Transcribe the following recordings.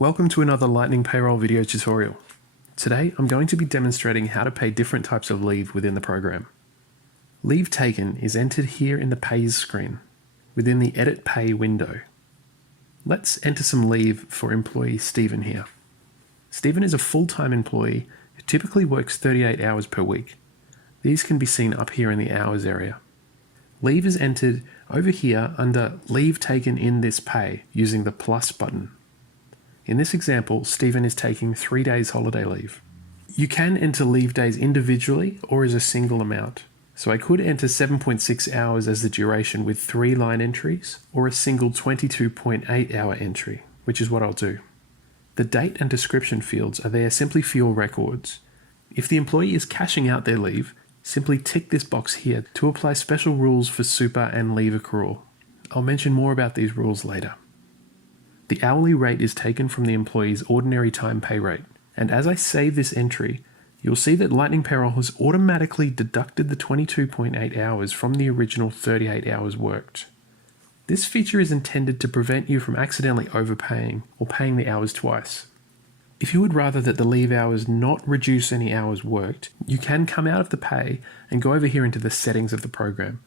Welcome to another Lightning Payroll video tutorial. Today I'm going to be demonstrating how to pay different types of leave within the program. Leave taken is entered here in the Pays screen, within the Edit Pay window. Let's enter some leave for employee Stephen here. Stephen is a full-time employee who typically works 38 hours per week. These can be seen up here in the hours area. Leave is entered over here under Leave taken in this pay using the plus button. In this example, Stephen is taking 3 days holiday leave. You can enter leave days individually or as a single amount. So I could enter 7.6 hours as the duration with 3 line entries, or a single 22.8 hour entry, which is what I'll do. The date and description fields are there simply for your records. If the employee is cashing out their leave, simply tick this box here to apply special rules for super and leave accrual. I'll mention more about these rules later. The hourly rate is taken from the employee's ordinary time pay rate, and as I save this entry, you'll see that Lightning Payroll has automatically deducted the 22.8 hours from the original 38 hours worked. This feature is intended to prevent you from accidentally overpaying or paying the hours twice. If you would rather that the leave hours not reduce any hours worked, you can come out of the pay and go over here into the settings of the program.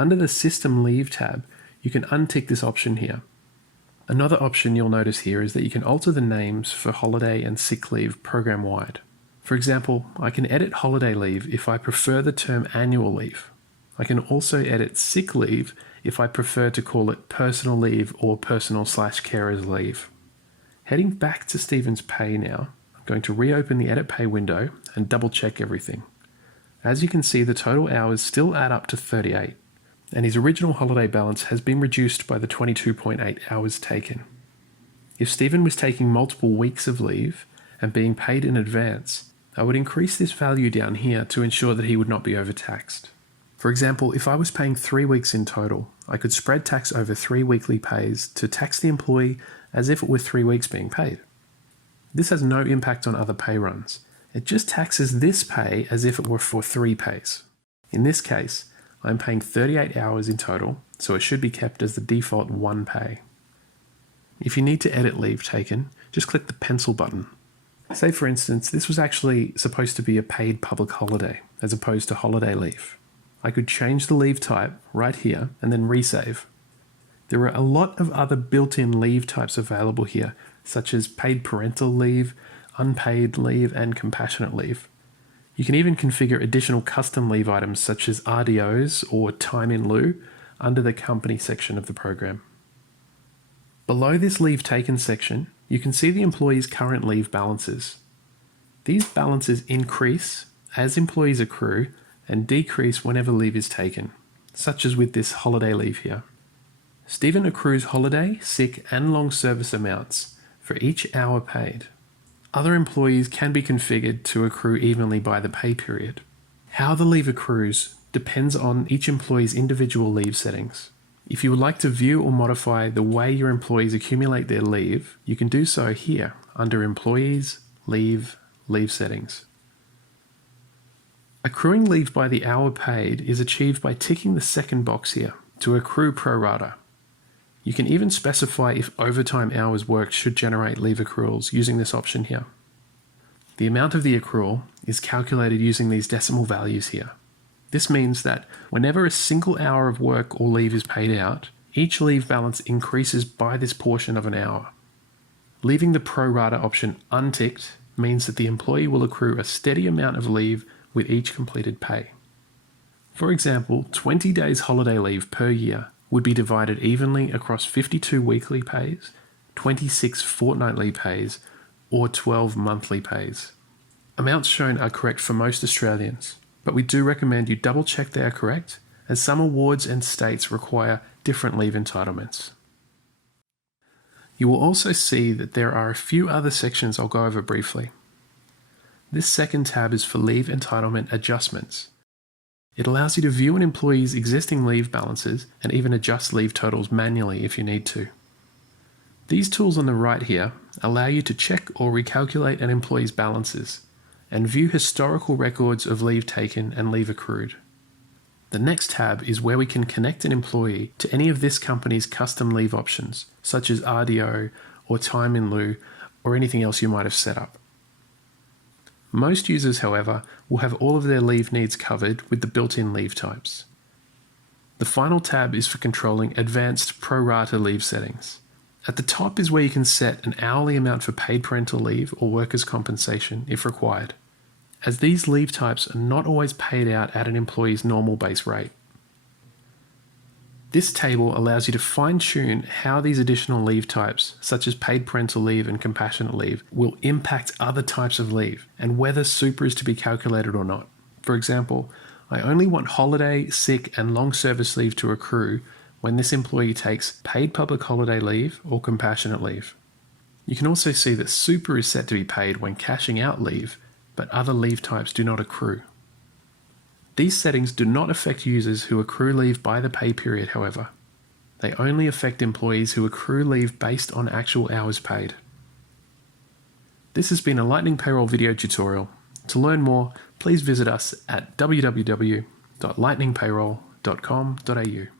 Under the System Leave tab, you can untick this option here. Another option you'll notice here is that you can alter the names for holiday and sick leave program-wide. For example, I can edit holiday leave if I prefer the term annual leave. I can also edit sick leave if I prefer to call it personal leave or personal/carers leave. Heading back to Stephen's pay now, I'm going to reopen the Edit Pay window and double check everything. As you can see, the total hours still add up to 38. And his original holiday balance has been reduced by the 22.8 hours taken. If Stephen was taking multiple weeks of leave and being paid in advance, I would increase this value down here to ensure that he would not be overtaxed. For example, if I was paying 3 weeks in total, I could spread tax over 3 weekly pays to tax the employee as if it were 3 weeks being paid. This has no impact on other pay runs. It just taxes this pay as if it were for 3 pays. In this case, I'm paying 38 hours in total, so it should be kept as the default 1 pay. If you need to edit leave taken, just click the pencil button. Say for instance, this was actually supposed to be a paid public holiday, as opposed to holiday leave. I could change the leave type right here and then resave. There are a lot of other built-in leave types available here, such as paid parental leave, unpaid leave, and compassionate leave. You can even configure additional custom leave items such as RDOs or time in lieu under the company section of the program. Below this leave taken section, you can see the employee's current leave balances. These balances increase as employees accrue and decrease whenever leave is taken, such as with this holiday leave here. Stephen accrues holiday, sick, and long service amounts for each hour paid. Other employees can be configured to accrue evenly by the pay period. How the leave accrues depends on each employee's individual leave settings. If you would like to view or modify the way your employees accumulate their leave, you can do so here under Employees, Leave, Leave Settings. Accruing leave by the hour paid is achieved by ticking the second box here to accrue pro rata. You can even specify if overtime hours worked should generate leave accruals using this option here. The amount of the accrual is calculated using these decimal values here. This means that whenever a single hour of work or leave is paid out, each leave balance increases by this portion of an hour. Leaving the pro rata option unticked means that the employee will accrue a steady amount of leave with each completed pay. For example, 20 days holiday leave per year would be divided evenly across 52 weekly pays, 26 fortnightly pays, or 12 monthly pays. Amounts shown are correct for most Australians, but we do recommend you double check they are correct, as some awards and states require different leave entitlements. You will also see that there are a few other sections I'll go over briefly. This second tab is for leave entitlement adjustments. It allows you to view an employee's existing leave balances and even adjust leave totals manually if you need to. These tools on the right here allow you to check or recalculate an employee's balances and view historical records of leave taken and leave accrued. The next tab is where we can connect an employee to any of this company's custom leave options, such as RDO or time in lieu, or anything else you might have set up. Most users, however, will have all of their leave needs covered with the built-in leave types. The final tab is for controlling advanced pro rata leave settings. At the top is where you can set an hourly amount for paid parental leave or workers' compensation if required, as these leave types are not always paid out at an employee's normal base rate. This table allows you to fine-tune how these additional leave types, such as paid parental leave and compassionate leave, will impact other types of leave and whether super is to be calculated or not. For example, I only want holiday, sick, and long service leave to accrue when this employee takes paid public holiday leave or compassionate leave. You can also see that super is set to be paid when cashing out leave, but other leave types do not accrue. These settings do not affect users who accrue leave by the pay period, however. They only affect employees who accrue leave based on actual hours paid. This has been a Lightning Payroll video tutorial. To learn more, please visit us at www.lightningpayroll.com.au.